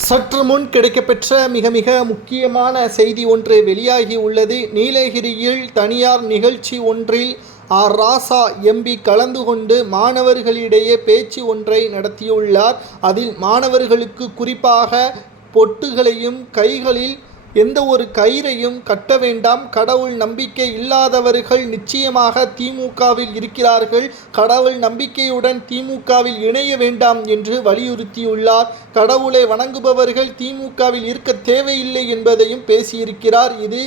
சற்று முன் கிடைக்கப்பெற்ற மிக மிக முக்கியமான செய்தி ஒன்று வெளியாகி உள்ளது. நீலகிரியில் தனியார் நிகழ்ச்சி ஒன்றில் ராசா எம்பி கலந்து கொண்டு மாணவர்களிடையே பேச்சு ஒன்றை நடத்தியுள்ளார். அதில் மாணவர்களுக்கு குறிப்பாக பொட்டுகளையும் கைகளில் எந்த ஒரு கயிறையும் கட்ட வேண்டாம், கடவுள் நம்பிக்கை இல்லாதவர்கள் நிச்சயமாக திமுகவில் இருக்கிறார்கள், கடவுள் நம்பிக்கையுடன் திமுகவில் இணைய வேண்டாம் என்று வலியுறுத்தியுள்ளார். கடவுளை வணங்குபவர்கள் திமுகவில் இருக்க தேவையில்லை என்பதையும் பேசியிருக்கிறார். இது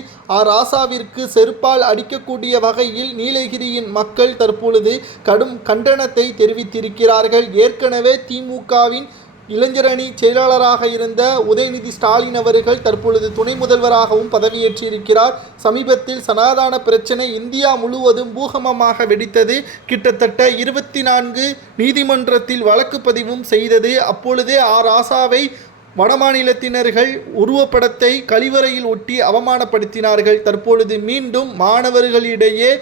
ராசாவிற்கு செருப்பால் அடிக்கக்கூடிய வகையில் நீலகிரியின் மக்கள் தற்பொழுது கடும் கண்டனத்தை தெரிவித்திருக்கிறார்கள். ஏற்கனவே திமுகவின் இளைஞரணி செயலாளராக இருந்த உதயநிதி ஸ்டாலின் அவர்கள் தற்பொழுது துணை முதல்வராகவும் பதவியேற்றிருக்கிறார். சமீபத்தில் சனாதன பிரச்சனை இந்தியா முழுவதும் பூகம்பமாக வெடித்தது. கிட்டத்தட்ட 24 நீதிமன்றத்தில் வழக்கு பதிவும் செய்தது. அப்பொழுதே ராசாவை வடமாநிலத்தினர்கள் உருவப்படத்தை கழிவறையில் ஒட்டி அவமானப்படுத்தினார்கள். தற்பொழுது மீண்டும் மாணவர்களிடையே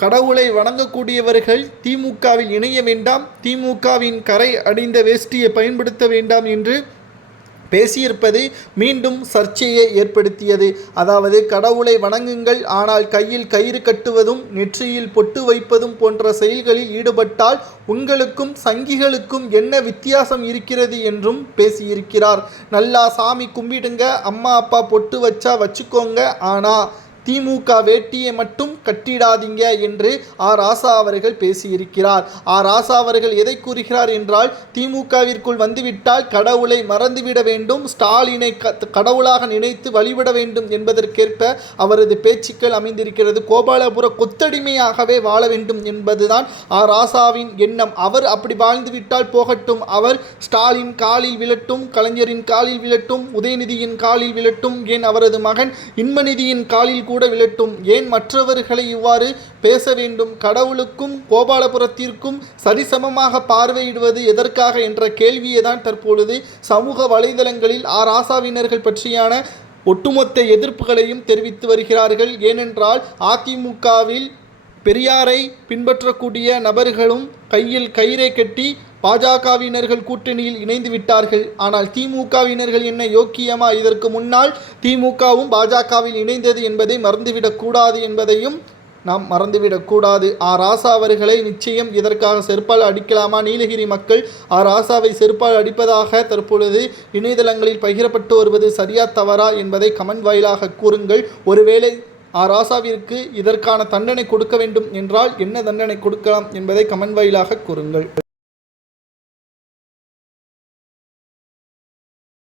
கடவுளை வணங்கக்கூடியவர்கள் திமுகவில் இணைய வேண்டாம், திமுகவின் கரை அடைந்த வேஷ்டியை பயன்படுத்த வேண்டாம் என்று பேசியிருப்பது மீண்டும் சர்ச்சையை ஏற்படுத்தியது. அதாவது கடவுளை வணங்குங்கள், ஆனால் கையில் கயிறு கட்டுவதும் நெற்றியில் பொட்டு வைப்பதும் போன்ற செயல்களில் ஈடுபட்டால் உங்களுக்கும் சங்கிகளுக்கும் என்ன வித்தியாசம் இருக்கிறது என்றும் பேசியிருக்கிறார். நல்லா சாமி கும்பிடுங்க, அம்மா அப்பா பொட்டு வச்சா வச்சுக்கோங்க, ஆனால் திமுக வேட்டியை மட்டும் கட்டிடாதீங்க என்று ராசா அவர்கள் பேசியிருக்கிறார். ராசா அவர்கள் எதை கூறுகிறார் என்றால், திமுகவிற்குள் வந்துவிட்டால் கடவுளை மறந்துவிட வேண்டும், ஸ்டாலினை கடவுளாக நினைத்து வழிபட வேண்டும் என்பதற்கேற்ப அவரது பேச்சுக்கள் அமைந்திருக்கிறது. கோபாலபுர கொத்தடிமையாகவே வாழ வேண்டும் என்பதுதான் ராசாவின் எண்ணம். அவர் அப்படி வாழ்ந்துவிட்டால் போகட்டும், அவர் ஸ்டாலின் காலில் விழட்டும், கலைஞரின் காலில் விழட்டும், உதயநிதியின் காலில் விழட்டும், ஏன் அவரது மகன் இன்பநிதியின் காலில் கூட விழட்டும், ஏன் மற்றவர்களை இவ்வாறு பேச வேண்டும்? கடவுளுக்கும் கோபாலபுரத்திற்கும் சரிசமமாக பார்வையிடுவது எதற்காக என்ற கேள்வியை தான் தற்பொழுது சமூக வலைதளங்களில் ராசாவினர்கள் பற்றியான ஒட்டுமொத்த எதிர்ப்புகளையும் தெரிவித்து வருகிறார்கள். ஏனென்றால் அதிமுகவில் பெரியாரை பின்பற்றக்கூடிய நபர்களும் கையில் கயிறை கட்டி பாஜகவினர்கள் கூட்டணியில் இணைந்து விட்டார்கள். ஆனால் திமுகவினர்கள் என்ன யோக்கியமா? இதற்கு முன்னால் திமுகவும் பாஜகவில் இணைந்தது என்பதை மறந்துவிடக்கூடாது என்பதையும் நாம் மறந்துவிடக்கூடாது. ராசா அவர்களை நிச்சயம் இதற்காக செருப்பால் அடிக்கலாமா? நீலகிரி மக்கள் ராசாவை செருப்பால் அடிப்பதாக தற்பொழுது இணையதளங்களில் பகிரப்பட்டு வருவது சரியா தவறா என்பதை கமெண்ட் வாயிலாக கூறுங்கள். ஒருவேளை ராசாவிற்கு இதற்கான தண்டனை கொடுக்க வேண்டும் என்றால் என்ன தண்டனை கொடுக்கலாம் என்பதை கமெண்ட் வாயிலாக கூறுங்கள்.